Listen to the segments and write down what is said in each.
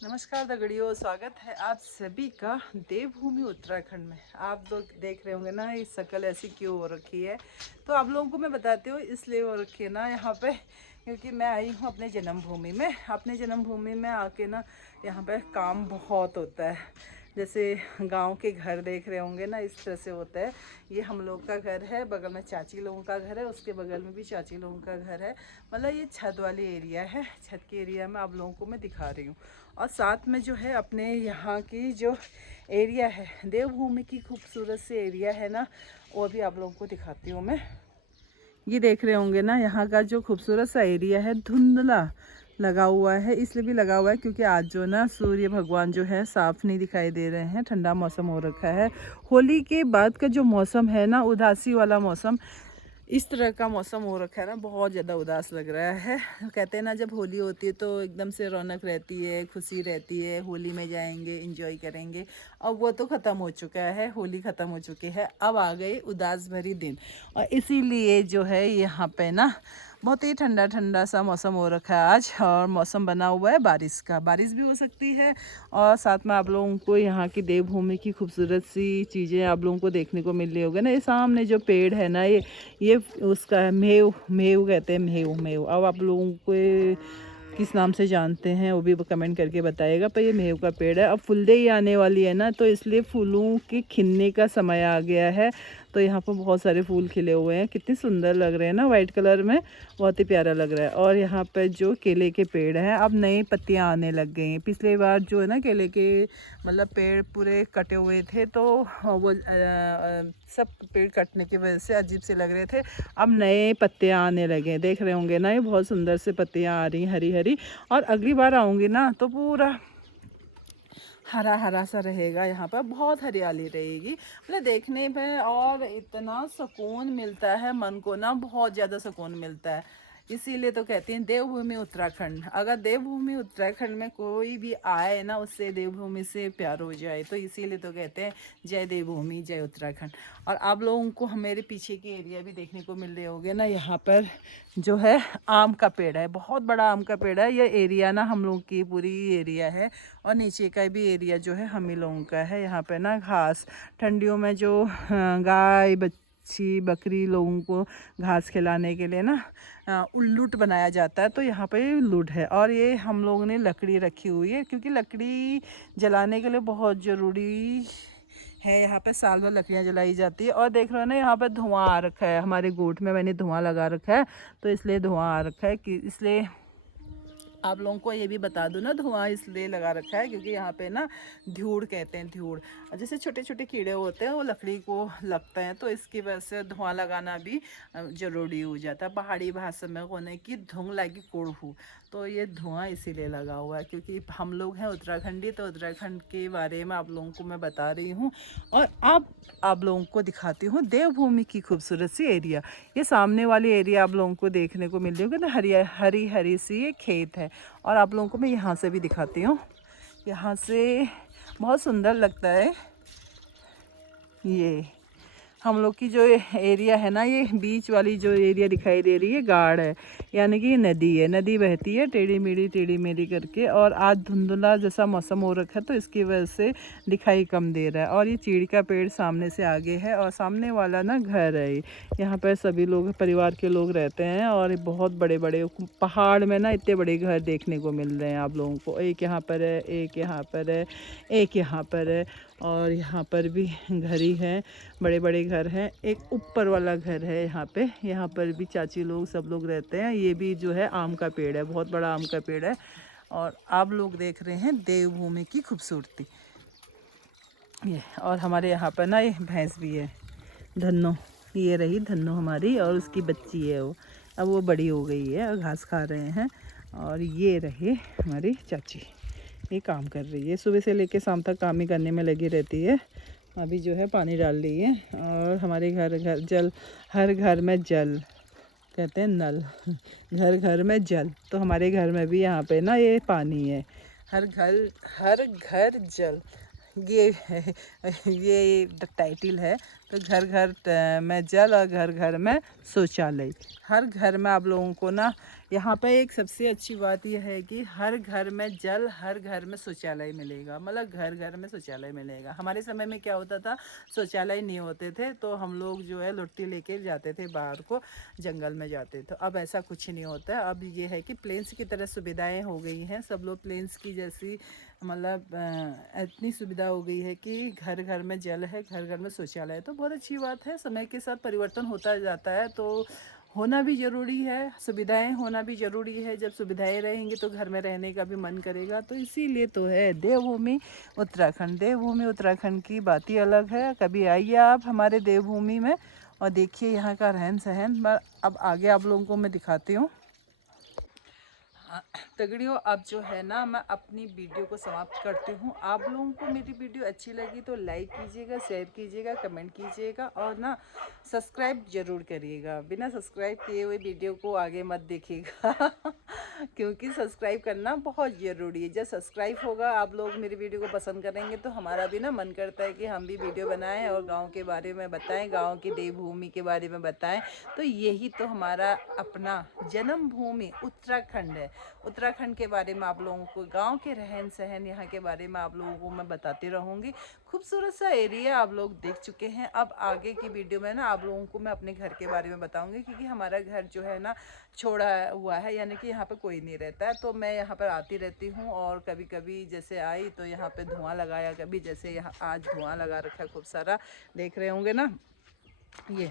नमस्कार दगड़ियों, स्वागत है आप सभी का देवभूमि उत्तराखंड में। आप लोग देख रहे होंगे ना, ये शक्ल ऐसी क्यों हो रखी है। तो आप लोगों को मैं बताती हूँ इसलिए हो रखी है ना यहाँ पे, क्योंकि मैं आई हूँ अपने जन्मभूमि में। अपने जन्मभूमि में आके ना यहाँ पे काम बहुत होता है। जैसे गांव के घर देख रहे होंगे ना, इस तरह से होता है। ये हम लोग का घर है, बगल में चाची लोगों का घर है, उसके बगल में भी चाची लोगों का घर है। मतलब ये छत वाली एरिया है। छत के एरिया में आप लोगों को मैं दिखा रही हूँ। और साथ में जो है अपने यहाँ की जो एरिया है, देवभूमि की खूबसूरत सी एरिया है ना, वो भी आप लोगों को दिखाती हूँ मैं। ये देख रहे होंगे ना, यहाँ का जो खूबसूरत सा एरिया है, धुंधला लगा हुआ है। इसलिए भी लगा हुआ है क्योंकि आज जो ना सूर्य भगवान जो है साफ नहीं दिखाई दे रहे हैं, ठंडा मौसम हो रखा है। होली के बाद का जो मौसम है ना, उदासी वाला मौसम, इस तरह का मौसम हो रखा है ना, बहुत ज़्यादा उदास लग रहा है। कहते हैं ना, जब होली होती है तो एकदम से रौनक रहती है, खुशी रहती है, होली में जाएंगे, एंजॉय करेंगे। अब वो तो ख़त्म हो चुका है, होली ख़त्म हो चुकी है, अब आ गए उदास भरी दिन। और इसीलिए जो है यहाँ पे ना बहुत ही ठंडा ठंडा सा मौसम हो रखा है आज। और मौसम बना हुआ है बारिश का, बारिश भी हो सकती है। और साथ में आप लोगों को यहाँ की देवभूमि की खूबसूरत सी चीज़ें आप लोगों को देखने को मिल रही होगी ना। ये सामने जो पेड़ है ना, ये उसका है मेव, मेव कहते हैं, मेव मेव। अब आप लोगों को किस नाम से जानते हैं वो भी कमेंट करके बताइएगा। पर ये मेव का पेड़ है। अब फुलदेई आने वाली है ना, तो इसलिए फूलों के खिलने का समय आ गया है। तो यहाँ पर बहुत सारे फूल खिले हुए हैं, कितने सुंदर लग रहे हैं ना, वाइट कलर में, बहुत ही प्यारा लग रहा है। और यहाँ पर जो केले के पेड़ हैं, अब नई पत्तियाँ आने लग गई हैं। पिछले बार जो है ना केले के मतलब पेड़ पूरे कटे हुए थे, तो वो सब पेड़ कटने की वजह से अजीब से लग रहे थे। अब नए पत्ते आने लगे, देख रहे होंगे ना, ये बहुत सुंदर से पत्तियां आ रही हैं, हरी हरी। और अगली बार आऊँगी ना तो पूरा हरा हरा सा रहेगा, यहाँ पर बहुत हरियाली रहेगी। मतलब देखने में और इतना सुकून मिलता है मन को ना, बहुत ज़्यादा सुकून मिलता है। इसीलिए तो कहते हैं देवभूमि उत्तराखंड। अगर देवभूमि उत्तराखंड में कोई भी आए ना, उससे देवभूमि से प्यार हो जाए। तो इसीलिए तो कहते हैं जय देवभूमि जय उत्तराखंड। और आप लोगों को मेरे पीछे के एरिया भी देखने को मिल रहे होंगे ना, यहाँ पर जो है आम का पेड़ है, बहुत बड़ा आम का पेड़ है। यह एरिया ना हम लोग की पूरी एरिया है। और नीचे का भी एरिया जो है हम ही लोगों का है। यहाँ पे ना घास, ठंडियों में जो गाय बच्ची बकरी लोगों को घास खिलाने के लिए ना उल्लूट बनाया जाता है। तो यहाँ पे उल्लूट है। और ये हम लोगों ने लकड़ी रखी हुई है, क्योंकि लकड़ी जलाने के लिए बहुत ज़रूरी है। यहाँ पे साल भर लकड़ियाँ जलाई जाती है। और देख रहे हो ना, यहाँ पे धुआं आ रखा है, हमारे गोट में मैंने धुआं लगा रखा है, तो इसलिए धुआं आ रखा है। कि इसलिए आप लोगों को ये भी बता दूं ना, धुआं इसलिए लगा रखा है क्योंकि यहाँ पे ना ध्यूड़ कहते हैं, ध्यूड़ जैसे छोटे छोटे कीड़े होते हैं, वो लकड़ी को लगते हैं। तो इसकी वजह से धुआं लगाना भी ज़रूरी हो जाता है। पहाड़ी भाषा में होने की धुंग लगी कोड़हू, तो ये धुआं इसीलिए लगा हुआ है क्योंकि हम लोग हैं उत्तराखंडी। तो उत्तराखंड के बारे में आप लोगों को मैं बता रही हूँ। और अब आप लोगों को दिखाती हूँ देवभूमि की खूबसूरत सी एरिया। ये सामने वाली एरिया आप लोगों को देखने को मिल रही होगी ना, हरी हरी हरी सी ये खेत है। और आप लोगों को मैं यहाँ से भी दिखाती हूँ, यहाँ से बहुत सुंदर लगता है। ये हम लोग की जो एरिया है ना, ये बीच वाली जो एरिया दिखाई दे रही है, गाढ़ है, यानी कि ये नदी है, नदी बहती है टेढ़ी मेढ़ी करके। और आज धुंधला जैसा मौसम हो रखा है, तो इसकी वजह से दिखाई कम दे रहा है। और ये चीड़ का पेड़ सामने से आगे है, और सामने वाला ना घर है। यहाँ पर सभी लोग परिवार के लोग रहते हैं। और बहुत बड़े बड़े पहाड़ में ना इतने बड़े घर देखने को मिल रहे हैं आप लोगों को। एक यहाँ पर है, एक यहाँ पर है, एक यहाँ पर है, और यहाँ पर भी घर ही है, बड़े बड़े घर हैं। एक ऊपर वाला घर है यहाँ पे, यहाँ पर भी चाची लोग सब लोग रहते हैं। ये भी जो है आम का पेड़ है, बहुत बड़ा आम का पेड़ है। और आप लोग देख रहे हैं देवभूमि की खूबसूरती ये। और हमारे यहाँ पर ना ये भैंस भी है, धन्नो, ये रही धन्नो हमारी, और उसकी बच्ची है वो। अब वो बड़ी हो गई है और घास खा रहे हैं। और ये रहे हमारी चाची, ये काम कर रही है, सुबह से लेके शाम तक काम ही करने में लगी रहती है। अभी जो है पानी डाल रही है। और हमारे घर घर जल, हर घर में जल कहते हैं, नल, घर घर में जल। तो हमारे घर में भी यहाँ पे ना ये पानी है, हर घर जल, ये ये टाइटल है। तो घर घर में जल और घर घर में शौचालय। हर घर में आप लोगों को ना यहाँ पे एक सबसे अच्छी बात यह है कि हर घर में जल, हर घर में शौचालय मिलेगा, मतलब घर घर में शौचालय मिलेगा। हमारे समय में क्या होता था, शौचालय नहीं होते थे तो हम लोग जो है लुट्टी लेके जाते थे बाहर को, जंगल में जाते थे। अब ऐसा कुछ नहीं होता है। अब ये है कि प्लेन्स की तरह सुविधाएं हो गई हैं, सब लोग प्लेन्स की जैसी, मतलब इतनी सुविधा हो गई है कि घर घर में जल है, घर घर में शौचालय है। तो बहुत अच्छी बात है। समय के साथ परिवर्तन होता जाता है तो होना भी ज़रूरी है, सुविधाएं होना भी ज़रूरी है। जब सुविधाएं रहेंगी तो घर में रहने का भी मन करेगा। तो इसीलिए तो है देवभूमि उत्तराखंड। देवभूमि उत्तराखंड की बात ही अलग है। कभी आइए आप हमारे देवभूमि में और देखिए यहाँ का रहन सहन। अब आगे आप लोगों को मैं दिखाती हूँ। तगड़ियों, अब जो है ना मैं अपनी वीडियो को समाप्त करती हूँ। आप लोगों को मेरी वीडियो अच्छी लगी तो लाइक कीजिएगा, शेयर कीजिएगा, कमेंट कीजिएगा और ना सब्सक्राइब ज़रूर करिएगा। बिना सब्सक्राइब किए हुए वीडियो को आगे मत देखिएगा क्योंकि सब्सक्राइब करना बहुत ज़रूरी है। जब सब्सक्राइब होगा, आप लोग मेरी वीडियो को पसंद करेंगे तो हमारा भी ना मन करता है कि हम भी वीडियो बनाएं और गाँव के बारे में बताएँ, गाँव की देवभूमि के बारे में बताएँ। तो यही तो हमारा अपना जन्मभूमि उत्तराखंड है। उत्तराखंड के बारे में आप लोगों को, गांव के रहन सहन यहाँ के बारे में आप लोगों को मैं बताती रहूँगी। खूबसूरत सा एरिया आप लोग देख चुके हैं। अब आगे की वीडियो में ना आप लोगों को मैं अपने घर के बारे में बताऊँगी, क्योंकि हमारा घर जो है ना छोड़ा हुआ है, यानी कि यहाँ पे कोई नहीं रहता है। तो मैं यहाँ पर आती रहती हूँ और कभी कभी जैसे आई तो यहाँ पे धुआं लगाया, कभी जैसे यहाँ आज धुआं लगा रखा है खूब सारा, देख रहे होंगे ना, ये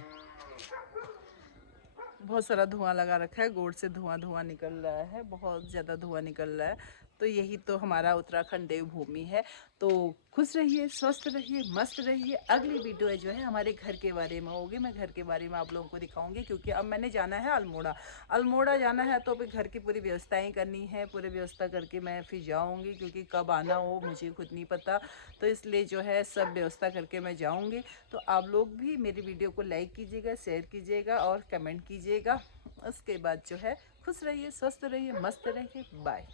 बहुत सारा धुआं लगा रखा है। गोड़ से धुआं धुआं निकल रहा है, बहुत ज़्यादा धुआं निकल रहा है। तो यही तो हमारा उत्तराखंड देवभूमि है। तो खुश रहिए, स्वस्थ रहिए, मस्त रहिए। अगली वीडियो जो है हमारे घर के बारे में होगी। मैं घर के बारे में आप लोगों को दिखाऊंगी, क्योंकि अब मैंने जाना है अल्मोड़ा। अल्मोड़ा जाना है तो फिर घर की पूरी व्यवस्थाएं करनी है। पूरी व्यवस्था करके मैं फिर जाऊंगी, क्योंकि कब आना हो मुझे खुद नहीं पता। तो इसलिए जो है सब व्यवस्था करके मैं जाऊंगी। तो आप लोग भी मेरी वीडियो को लाइक कीजिएगा, शेयर कीजिएगा और कमेंट कीजिएगा। उसके बाद जो है खुश रहिए, स्वस्थ रहिए, मस्त रहिए। बाय।